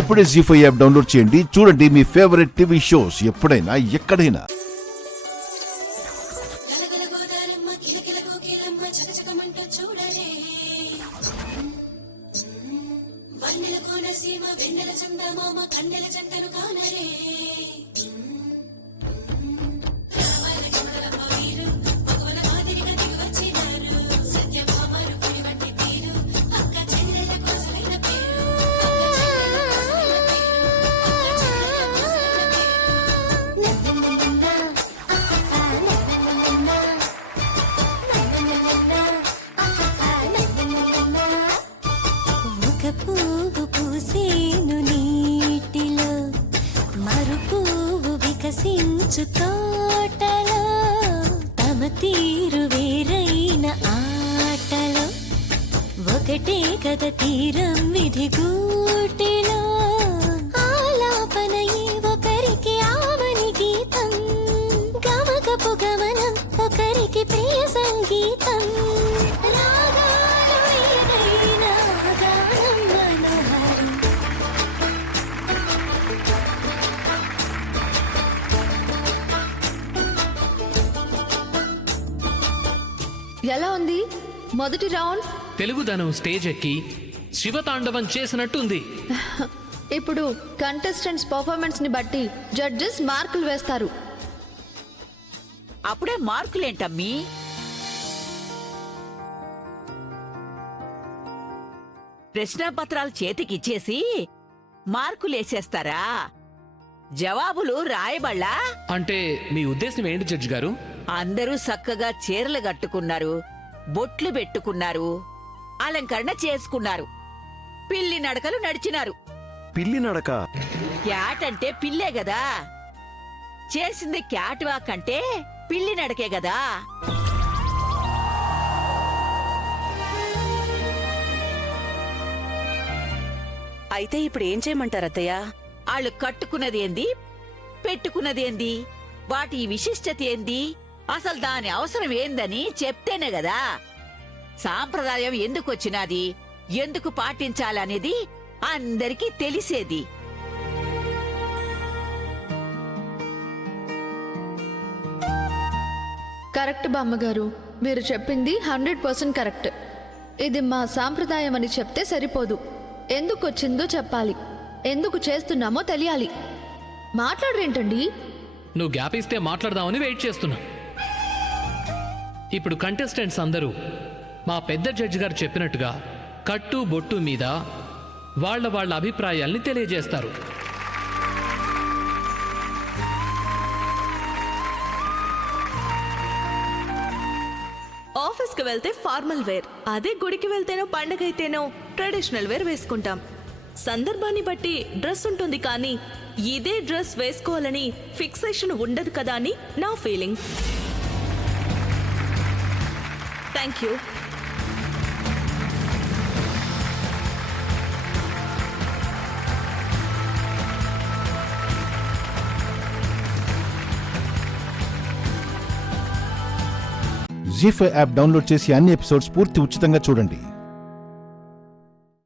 ఇప్పుడే జీ5 app download చేయండి. చూడండి మీ ఫేవరెట్ టీవీ షోస్ ఎప్పుడైనా ఎక్కడైనా. పువ్వు పూసేను నీటిలో, మరు పువ్వు వికసించు తోటలో, తమ తీరు వేరైన ఆటలో, ఒకటే కథ తీరం విధి గూటిలో, ఆలాపన ఒకరికి ఆమని గీతం, గమకపు గమనం ఒకరికి ప్రియ సంగీతం. ఎలా ఉంది మొదటి రౌండ్? తెలుగుదనం స్టేజ్ ఎక్కి శివతాండవం చేసినట్టుంది. ఇప్పుడు కంటెస్టెంట్స్ పర్ఫార్మెన్స్ ని బట్టి జడ్జెస్ మార్కులు వేస్తారు. అప్పుడే మార్కులేంటమ్మీ? ప్రశ్నపత్రాలు చేతికిచ్చేసి మార్కులేసేస్తారా? జవాబులు రాయబళ్ళా? అంటే మీ ఉద్దేశం ఏంటి జడ్జి గారు? అందరూ చక్కగా చీరలు కట్టుకున్నారు, బొట్లు పెట్టుకున్నారు, అలంకరణ చేసుకున్నారు, పిల్లి నడకలు నడిచినారు. పిల్లి నడక? క్యాట్ అంటే పిల్లే గదా, చేసింది క్యాట్ వాక్ అంటే పిల్లి నడకే గదా. అయితే ఇప్పుడు ఏం చేయమంటారు అత్తయ్య? వాళ్ళు కట్టుకున్నది ఏంది, పెట్టుకున్నది ఏంది, వాటి విశిష్టత ఏంది, అసలు దాని అవసరం ఏందని చెప్తేనే గదా సాంప్రదాయం ఎందుకొచ్చినది, ఎందుకు పాటించాలనేది అందరికీ తెలిసేది. కరెక్ట్ బామ్మగారు, మీరు చెప్పింది 100% కరెక్ట్. ఇది మా సాంప్రదాయం అని చెప్తే సరిపోదు, ఎందుకు వచ్చిందో చెప్పాలి, ఎందుకు చేస్తున్నామో తెలియాలి. మాట్లాడరేంటండి? నువ్వు గ్యాప్ ఇస్తే మాట్లాడదామని వెయిట్ చేస్తున్నా. ఇప్పుడు కంటెస్టెంట్స్ అందరూ మా పెద్ద జడ్జి గారు చెప్పినట్టుగా కట్టు బొట్టు మీద వాళ్ళ అభిప్రాయాల్ని తెలియజేస్తారు. ఆఫీస్కి వెళ్తే ఫార్మల్ వేర్, అదే గుడికి వెళ్తేనో పండగైతేనో ట్రెడిషనల్ వేర్ వేసుకుంటాం. సందర్భాన్ని బట్టి డ్రెస్ ఉంటుంది, కానీ ఇదే డ్రెస్ వేసుకోవాలని ఫిక్సేషన్ ఉండదు కదా అని నా ఫీలింగ్. Thank you. జీ5 యాప్ డౌన్లోడ్ చేసి అన్ని ఎపిసోడ్స్ పూర్తి ఉచితంగా చూడండి.